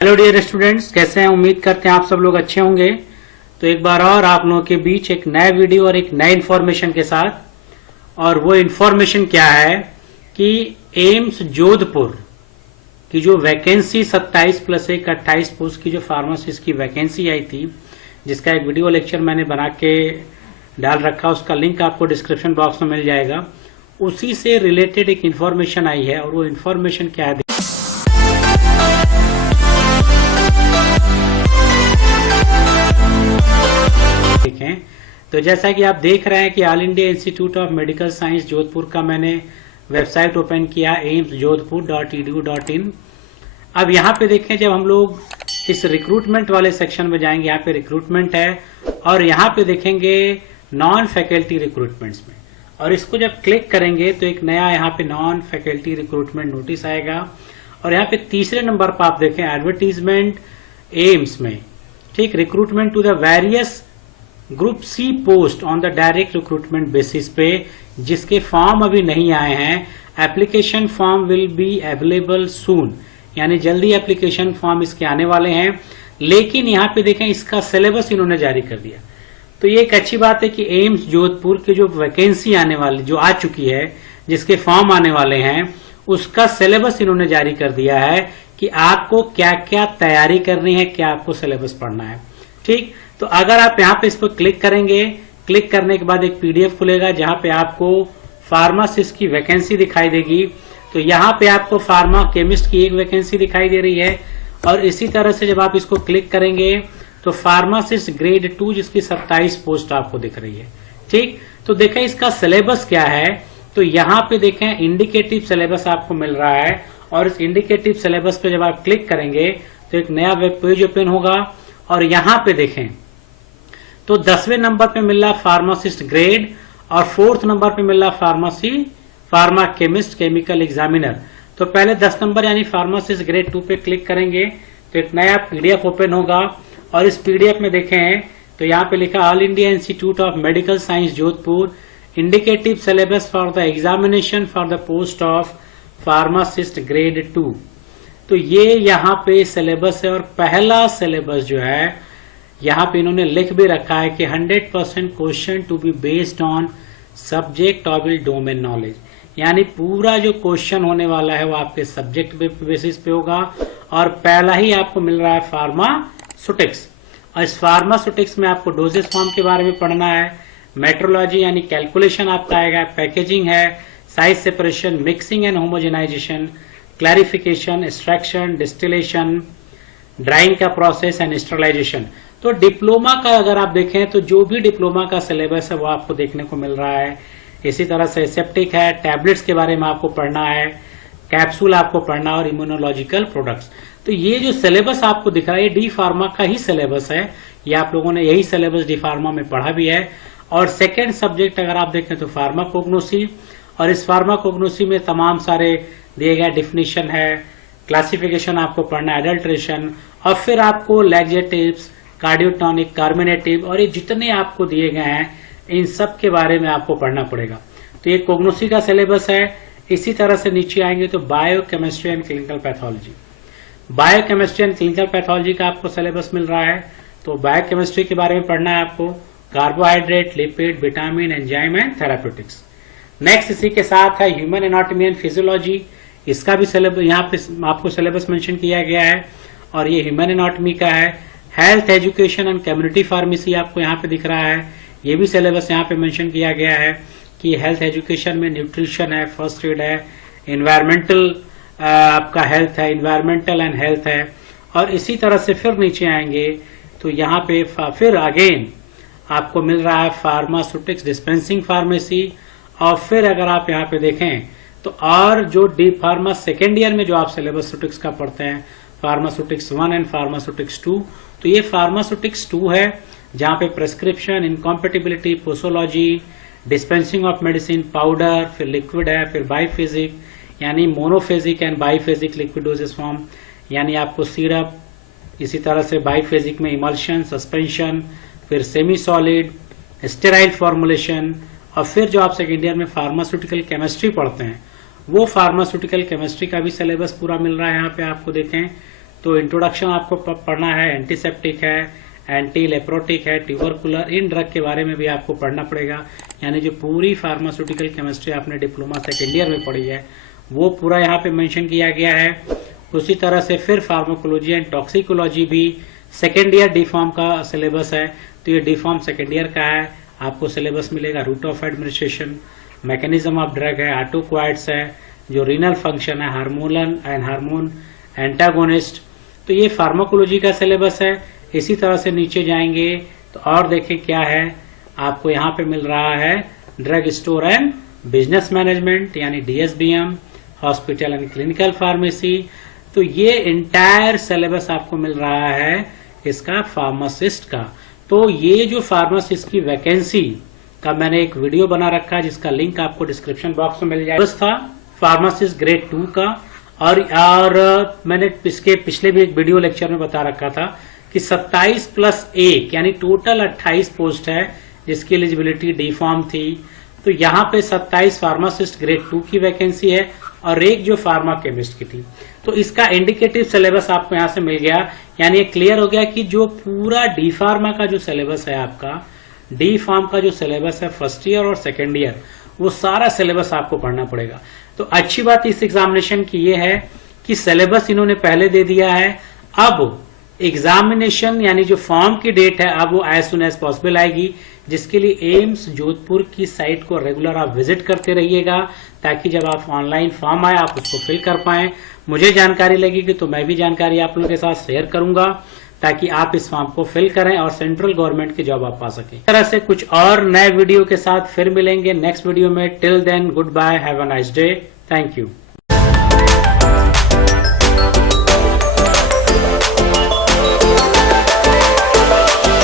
Hello dear students, कैसे हैं? उम्मीद करते हैं आप सब लोग अच्छे होंगे। तो एक बार और आप लोगों के बीच एक नया वीडियो और एक नए इन्फॉर्मेशन के साथ, और वो इन्फॉर्मेशन क्या है कि एम्स जोधपुर की जो वैकेंसी 27+1 28 पोस्ट की जो फार्मासिस्ट की वैकेंसी आई थी, जिसका एक वीडियो लेक्चर मैंने बना के डाल रखा, उसका लिंक आपको डिस्क्रिप्शन बॉक्स में मिल जाएगा। उसी से रिलेटेड एक इन्फॉर्मेशन आई है, और वो इन्फॉर्मेशन क्या है देखें। तो जैसा कि आप देख रहे हैं कि all India institute of medical science Jodhpur का मैंने वेबसाइट ओपन किया aimsjodhpur.edu.in। अब यहाँ पे देखें, जब हम लोग इस रिक्रूटमेंट वाले सेक्शन में जाएंगे, यहाँ पे रिक्रूटमेंट है, और यहाँ पे देखेंगे नॉन फैकल्टी रिक्रूटमेंट्स में, और इसको जब क्लिक करेंगे तो एक नया यहाँ पे नॉन फैकल्टी रिक्रूटमेंट नोटिस आएगा। और यहाँ पे तीसरे नंबर पर आप देखें एडवर्टीजमेंट एम्स में, ठीक, recruitment to the various group C post on the direct recruitment basis पे, जिसके फॉर्म अभी नहीं आए हैं। Application form will be available soon, यानी जल्दी एप्लीकेशन फॉर्म इसके आने वाले हैं। लेकिन यहाँ पे देखें, इसका सिलेबस इन्होंने जारी कर दिया। तो ये एक अच्छी बात है कि एम्स जोधपुर की जो वैकेंसी आने वाली, जो आ चुकी है, जिसके फॉर्म आने वाले हैं, उसका सिलेबस इन्होंने जारी कर दिया है कि आपको क्या क्या तैयारी करनी है, क्या आपको सिलेबस पढ़ना है। ठीक, तो अगर आप यहाँ पे इस पर क्लिक करेंगे, क्लिक करने के बाद एक पीडीएफ खुलेगा जहां पे आपको फार्मासिस्ट की वैकेंसी दिखाई देगी। तो यहाँ पे आपको फार्मा केमिस्ट की एक वैकेंसी दिखाई दे रही है, और इसी तरह से जब आप इसको क्लिक करेंगे तो फार्मासिस्ट ग्रेड 2 जिसकी 27 पोस्ट आपको दिख रही है। ठीक, तो देखें इसका सिलेबस क्या है। तो यहाँ पे देखें इंडिकेटिव सिलेबस आपको मिल रहा है, और इस इंडिकेटिव सिलेबस पे जब आप क्लिक करेंगे तो एक नया वेब पेज ओपन होगा, और यहाँ पे देखें तो 10वें नंबर पे मिल रहा फार्मासिस्ट ग्रेड, और 4th नंबर पे मिल रहा फार्मा केमिस्ट केमिकल एग्जामिनर। तो पहले 10 नंबर यानी फार्मासिस्ट ग्रेड 2 पे क्लिक करेंगे तो एक नया पीडीएफ ओपन होगा, और इस पीडीएफ में देखें तो यहाँ पे लिखा all India institute of medical science Jodhpur indicative syllabus for the examination for the post of pharmacist grade 2। तो ये यहाँ पे सिलेबस है, और पहला सिलेबस जो है यहाँ पे इन्होंने लिख भी रखा है कि 100% question to be based on subject और डोमेन नॉलेज, यानी पूरा जो क्वेश्चन होने वाला है वो आपके सब्जेक्ट बेसिस पे होगा। और पहला ही आपको मिल रहा है फार्मास्यूटिक्स, और इस फार्मास्यूटिक्स में आपको डोजेस फॉर्म के बारे में पढ़ना है, मेट्रोलॉजी यानी कैलकुलेशन आपका आएगा, पैकेजिंग है, size separation, mixing and homogenization, clarification, extraction, distillation, drying का प्रोसेस एंड स्टरलाइजेशन। तो डिप्लोमा का अगर आप देखें तो जो भी डिप्लोमा का सिलेबस है वो आपको देखने को मिल रहा है। इसी तरह से एसेप्टिक है, टैबलेट्स के बारे में आपको पढ़ना है, कैप्सूल आपको पढ़ना, और इम्यूनोलॉजिकल प्रोडक्ट्स। तो ये जो सिलेबस आपको दिख रहा है डी फार्मा का ही सिलेबस है, ये आप लोगों ने यही सिलेबस डी फार्मा में पढ़ा भी है। और सेकेंड सब्जेक्ट अगर आप देखें तो फार्माकोग्नोसी, और इस फार्माकोग्नोसी में तमाम सारे दिए गए डिफिनीशन है, क्लासिफिकेशन आपको पढ़ना है, एडल्ट्रेशन, और फिर आपको लैक्सेटिव्स, कार्डियोटॉनिक, कार्मिनेटिव, और ये जितने आपको दिए गए हैं इन सब के बारे में आपको पढ़ना पड़ेगा। तो ये कोग्नोसी का सिलेबस है। इसी तरह से नीचे आएंगे तो biochemistry and clinical pathology, biochemistry and clinical pathology का आपको सिलेबस मिल रहा है। तो बायोकेमिस्ट्री के बारे में पढ़ना है आपको, carbohydrate, lipid, vitamin, enzyme and therapeutics. Next इसी के साथ है ह्यूमन एनाटॉमी एंड फिजियोलॉजी, इसका भी सिलेबस यहाँ पे आपको सिलेबस मेंशन किया गया है, और ये ह्यूमन एनाटॉमी का है। Health education and community pharmacy आपको यहाँ पे दिख रहा है, ये भी सिलेबस यहाँ पे मेंशन किया गया है कि हेल्थ एजुकेशन में न्यूट्रिशन है, फर्स्ट एड है, इन्वायरमेंटल आपका हेल्थ है, इन्वायरमेंटल एंड हेल्थ है। और इसी तरह से फिर नीचे आएंगे तो यहाँ पे फिर अगेन आपको मिल रहा है फार्मास्यूटिक्स डिस्पेंसिंग फार्मेसी। और फिर अगर आप यहाँ पे देखें तो और जो डी फार्मा सेकेंड ईयर में जो आप सिलेबस का पढ़ते हैं, फार्मास्यूटिक्स 1 एंड फार्मास्यूटिक्स 2, तो ये फार्मास्यूटिक्स 2 है जहां पे prescription, incompatibility, posology, dispensing of medicine, powder, फिर लिक्विड है, फिर बाइफेजिक यानी monophasic and biphasic liquid dosage form, यानी आपको सिरप, इसी तरह से बाइफेजिक में इमल्शन, सस्पेंशन, फिर सेमी सॉलिड, स्टेराइल फॉर्मुलेशन, और फिर जो आप सेकेंड ईयर में फार्मास्यूटिकल केमिस्ट्री पढ़ते हैं वो फार्मास्यूटिकल केमिस्ट्री का भी सिलेबस पूरा मिल रहा है यहाँ पे आपको देखें। तो इंट्रोडक्शन आपको पढ़ना है, एंटीसेप्टिक है, एंटी लेप्रोटिक है, ट्यूबरकुलर, इन ड्रग के बारे में भी आपको पढ़ना पड़ेगा। यानी जो पूरी फार्मास्यूटिकल केमिस्ट्री आपने डिप्लोमा सेकेंड ईयर में पढ़ी है वो पूरा यहाँ पे मेंशन किया गया है। उसी तरह से फिर फार्माकोलॉजी एंड टॉक्सिकोलॉजी भी सेकेंड ईयर डी फार्म का सिलेबस है, तो ये डी फार्म सेकेंड ईयर का है। आपको सिलेबस मिलेगा route of administration, mechanism of drug है, ऑटोक्वाइट्स है, जो रीनल फंक्शन है, हार्मोनल एंड हार्मोन एंटागोनिस्ट, तो ये फार्माकोलॉजी का सिलेबस है। इसी तरह से नीचे जाएंगे तो और देखें क्या है, आपको यहाँ पे मिल रहा है drug store and business management यानी DSBM, hospital and clinical pharmacy. तो ये इंटायर सिलेबस आपको मिल रहा है इसका फार्मासिस्ट का। तो ये जो फार्मासिस्ट की वैकेंसी का मैंने एक वीडियो बना रखा है जिसका लिंक आपको डिस्क्रिप्शन बॉक्स में मिल जाएगा। था फार्मासिस्ट ग्रेड 2 का, और मैंने इसके पिछले भी एक वीडियो लेक्चर में बता रखा था कि 27+1 यानी टोटल 28 पोस्ट है जिसकी एलिजिबिलिटी डी फॉर्म थी। तो यहाँ पे 27 फार्मासिस्ट ग्रेड 2 की वैकेंसी है और एक जो फार्मा केमिस्ट की थी। तो इसका इंडिकेटिव सिलेबस आपको यहाँ से मिल गया, यानी ये क्लियर हो गया कि जो पूरा डी फार्मा का जो सिलेबस है, आपका डी फार्म का जो सिलेबस है फर्स्ट ईयर और सेकेंड ईयर, वो सारा सिलेबस आपको पढ़ना पड़ेगा। तो अच्छी बात इस एग्जामिनेशन की ये है कि सिलेबस इन्होंने पहले दे दिया है। अब एग्जामिनेशन यानी जो फॉर्म की डेट है अब वो एज सुन एज पॉसिबल आएगी, जिसके लिए एम्स जोधपुर की साइट को रेगुलर आप विजिट करते रहिएगा ताकि जब आप ऑनलाइन फॉर्म आए आप उसको फिल कर पाएं। मुझे जानकारी लगेगी तो मैं भी जानकारी आप लोगों के साथ शेयर करूंगा ताकि आप इस फॉर्म को फिल करें और सेंट्रल गवर्नमेंट की जॉब आप पा सकें। इस तरह से कुछ और नए वीडियो के साथ फिर मिलेंगे नेक्स्ट वीडियो में। Till then goodbye, have a nice day, thank you.